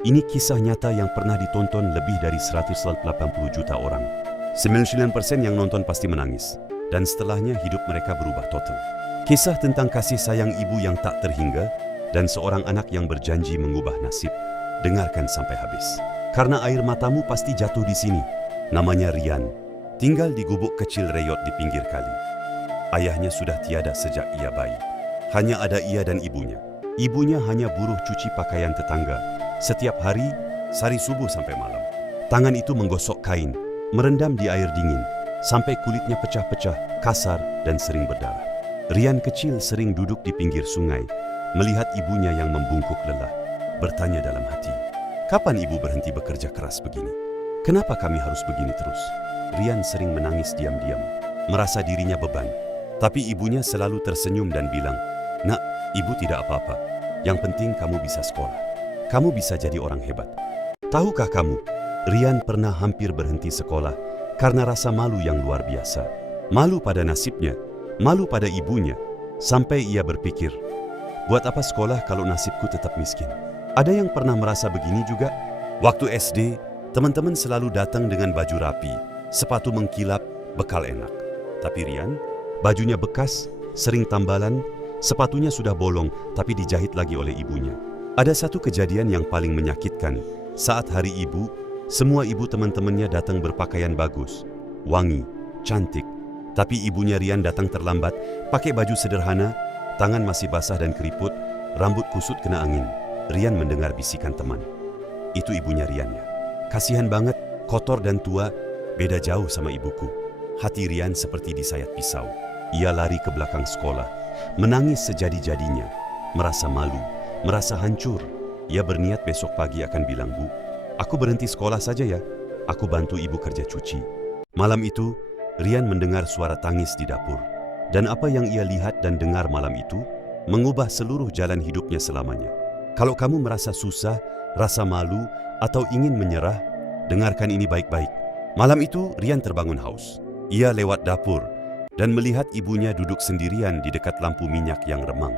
Ini kisah nyata yang pernah ditonton lebih dari 180 juta orang. 99% yang nonton pasti menangis. Dan setelahnya hidup mereka berubah total. Kisah tentang kasih sayang ibu yang tak terhingga dan seorang anak yang berjanji mengubah nasib. Dengarkan sampai habis. Karena air matamu pasti jatuh di sini. Namanya Rian. Tinggal di gubuk kecil reyot di pinggir kali. Ayahnya sudah tiada sejak ia bayi. Hanya ada ia dan ibunya. Ibunya hanya buruh cuci pakaian tetangga. Setiap hari, sari subuh sampai malam. Tangan itu menggosok kain, merendam di air dingin, sampai kulitnya pecah-pecah, kasar, dan sering berdarah. Rian kecil sering duduk di pinggir sungai, melihat ibunya yang membungkuk lelah, bertanya dalam hati, kapan ibu berhenti bekerja keras begini? Kenapa kami harus begini terus? Rian sering menangis diam-diam, merasa dirinya beban. Tapi ibunya selalu tersenyum dan bilang, "Nak, ibu tidak apa-apa. Yang penting kamu bisa sekolah. Kamu bisa jadi orang hebat." Tahukah kamu, Rian pernah hampir berhenti sekolah karena rasa malu yang luar biasa. Malu pada nasibnya, malu pada ibunya, sampai ia berpikir, buat apa sekolah kalau nasibku tetap miskin? Ada yang pernah merasa begini juga? Waktu SD, teman-teman selalu datang dengan baju rapi, sepatu mengkilap, bekal enak. Tapi Rian, bajunya bekas, sering tambalan, sepatunya sudah bolong tapi dijahit lagi oleh ibunya. Ada satu kejadian yang paling menyakitkan. Saat hari ibu, semua ibu teman-temannya datang berpakaian bagus, wangi, cantik. Tapi ibunya Rian datang terlambat, pakai baju sederhana, tangan masih basah dan keriput, rambut kusut kena angin. Rian mendengar bisikan teman. Itu ibunya Rian ya. Kasihan banget, kotor dan tua, beda jauh sama ibuku. Hati Rian seperti disayat pisau. Ia lari ke belakang sekolah, menangis sejadi-jadinya, merasa malu, merasa hancur. Ia berniat besok pagi akan bilang, "Bu, aku berhenti sekolah saja ya. Aku bantu ibu kerja cuci." Malam itu, Rian mendengar suara tangis di dapur. Dan apa yang ia lihat dan dengar malam itu, mengubah seluruh jalan hidupnya selamanya. Kalau kamu merasa susah, rasa malu, atau ingin menyerah, dengarkan ini baik-baik. Malam itu, Rian terbangun haus. Ia lewat dapur dan melihat ibunya duduk sendirian di dekat lampu minyak yang remang.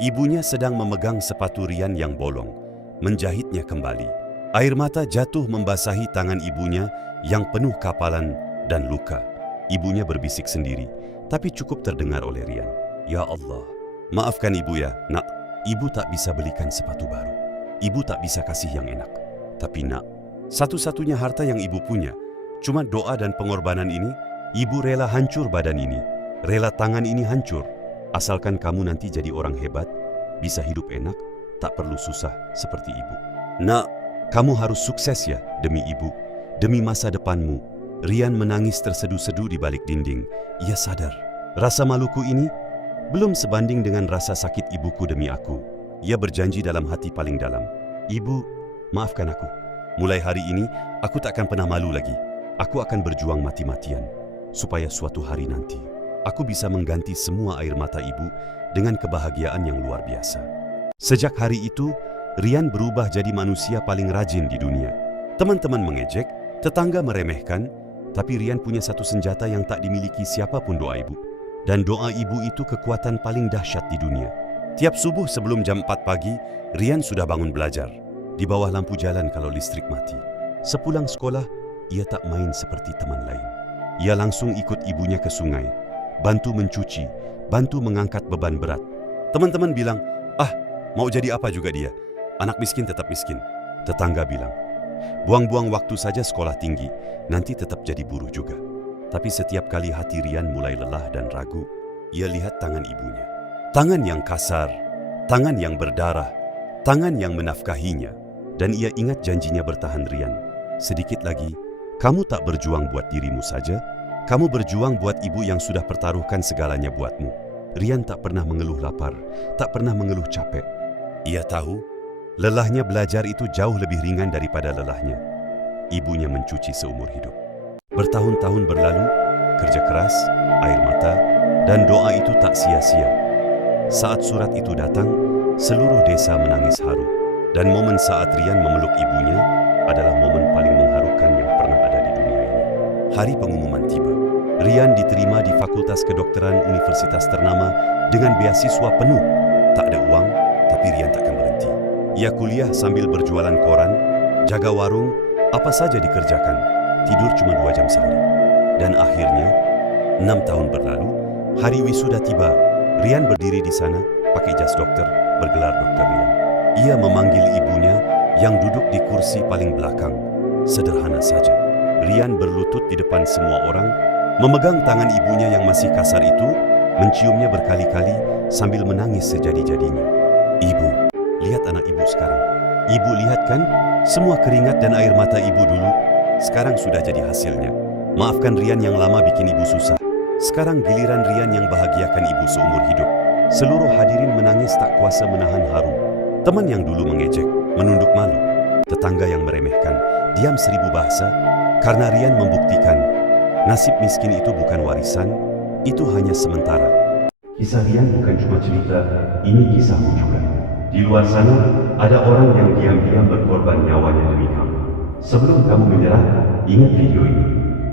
Ibunya sedang memegang sepatu Rian yang bolong, menjahitnya kembali. Air mata jatuh membasahi tangan ibunya yang penuh kapalan dan luka. Ibunya berbisik sendiri, tapi cukup terdengar oleh Rian. "Ya Allah, maafkan ibu ya, nak. Ibu tak bisa belikan sepatu baru. Ibu tak bisa kasih yang enak. Tapi nak, satu-satunya harta yang ibu punya, cuma doa dan pengorbanan ini. Ibu rela hancur badan ini, rela tangan ini hancur. Asalkan kamu nanti jadi orang hebat, bisa hidup enak, tak perlu susah seperti ibu. Nak, kamu harus sukses ya demi ibu, demi masa depanmu." Rian menangis terseduh-seduh di balik dinding. Ia sadar, rasa maluku ini belum sebanding dengan rasa sakit ibuku demi aku. Ia berjanji dalam hati paling dalam, "Ibu, maafkan aku. Mulai hari ini, aku tak akan pernah malu lagi. Aku akan berjuang mati-matian, supaya suatu hari nanti, aku bisa mengganti semua air mata ibu dengan kebahagiaan yang luar biasa." Sejak hari itu, Rian berubah jadi manusia paling rajin di dunia. Teman-teman mengejek, tetangga meremehkan, tapi Rian punya satu senjata yang tak dimiliki siapapun, doa ibu. Dan doa ibu itu kekuatan paling dahsyat di dunia. Tiap subuh sebelum jam 4 pagi, Rian sudah bangun belajar. Di bawah lampu jalan kalau listrik mati. Sepulang sekolah, ia tak main seperti teman lain. Ia langsung ikut ibunya ke sungai, bantu mencuci, bantu mengangkat beban berat. Teman-teman bilang, "Ah, mau jadi apa juga dia? Anak miskin tetap miskin." Tetangga bilang, "Buang-buang waktu saja sekolah tinggi, nanti tetap jadi buruh juga." Tapi setiap kali hati Rian mulai lelah dan ragu, ia lihat tangan ibunya. Tangan yang kasar, tangan yang berdarah, tangan yang menafkahinya. Dan ia ingat janjinya bertahan Rian. "Sedikit lagi, kamu tak berjuang buat dirimu saja, kamu berjuang buat ibu yang sudah pertaruhkan segalanya buatmu." Rian tak pernah mengeluh lapar, tak pernah mengeluh capek. Ia tahu, lelahnya belajar itu jauh lebih ringan daripada lelahnya ibunya mencuci seumur hidup. Bertahun-tahun berlalu, kerja keras, air mata, dan doa itu tak sia-sia. Saat surat itu datang, seluruh desa menangis haru. Dan momen saat Rian memeluk ibunya adalah momen paling mengharukan yang pernah ada di dunia ini. Hari pengumuman tiba. Rian diterima di Fakultas Kedokteran Universitas ternama dengan beasiswa penuh. Tak ada uang, tapi Rian takkan berhenti. Ia kuliah sambil berjualan koran, jaga warung, apa saja dikerjakan. Tidur cuma 2 jam sehari. Dan akhirnya, 6 tahun berlalu, hari wisuda tiba. Rian berdiri di sana, pakai jas dokter, bergelar Dokter Rian. Ia memanggil ibunya yang duduk di kursi paling belakang. Sederhana saja. Rian berlutut di depan semua orang, memegang tangan ibunya yang masih kasar itu, menciumnya berkali-kali sambil menangis sejadi-jadinya. Ibu, lihat anak ibu sekarang. Ibu lihat kan, semua keringat dan air mata ibu dulu, sekarang sudah jadi hasilnya. Maafkan Rian yang lama bikin ibu susah. Sekarang giliran Rian yang bahagiakan ibu seumur hidup. Seluruh hadirin menangis tak kuasa menahan haru. Teman yang dulu mengejek, menunduk malu. Tetangga yang meremehkan, diam 1000 bahasa, karena Rian membuktikan nasib miskin itu bukan warisan, itu hanya sementara. Kisah Rian bukan cuma cerita, ini kisahmu juga. Di luar sana, ada orang yang diam-diam berkorban nyawanya demi kamu. Sebelum kamu menyerah, ingat video ini.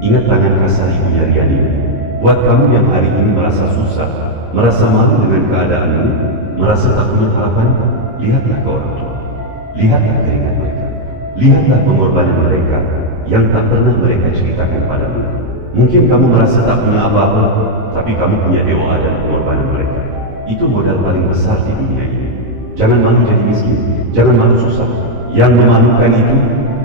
Ingat tangan kasar ibunya Rian ini. Buat kamu yang hari ini merasa susah, merasa malu dengan keadaanmu, merasa tak punya harapan, lihatlah ke orang tua. Lihatlah keringat mereka. Lihatlah pengorbanan mereka yang tak pernah mereka ceritakan padamu. Mungkin kamu merasa tak punya apa-apa, tapi kamu punya doa dan pengorbanan mereka. Itu modal paling besar di dunia ini. Jangan malu jadi miskin, jangan malu susah. Yang memalukan itu,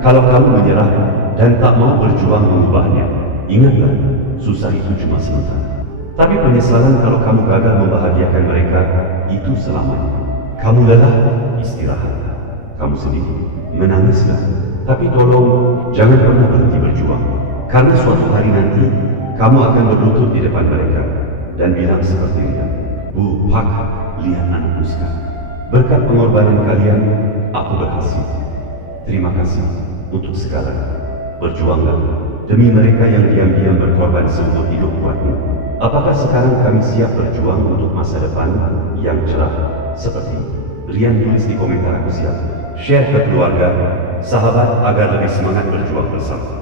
kalau kamu menyerah dan tak mau berjuang mengubahnya. Ingatlah, susah itu cuma sementara. Tapi penyesalan kalau kamu gagal membahagiakan mereka, itu selamanya. Kamu lelah, istirahatlah. Kamu sedih, menangislah. Tapi tolong, jangan pernah berhenti berjuang. Karena suatu hari nanti, kamu akan berlutut di depan mereka dan bilang seperti ini, Bu, Pak, lihat anakku sekarang. Berkat pengorbanan kalian, aku berhasil. Terima kasih untuk segalanya. Berjuanglah demi mereka yang diam-diam berkorban seumur hidup buatmu. Apakah sekarang kami siap berjuang untuk masa depan yang cerah seperti ini? Rian tulis di komentar aku siap. Share ke keluarga, sahabat agar lebih semangat berjuang bersama.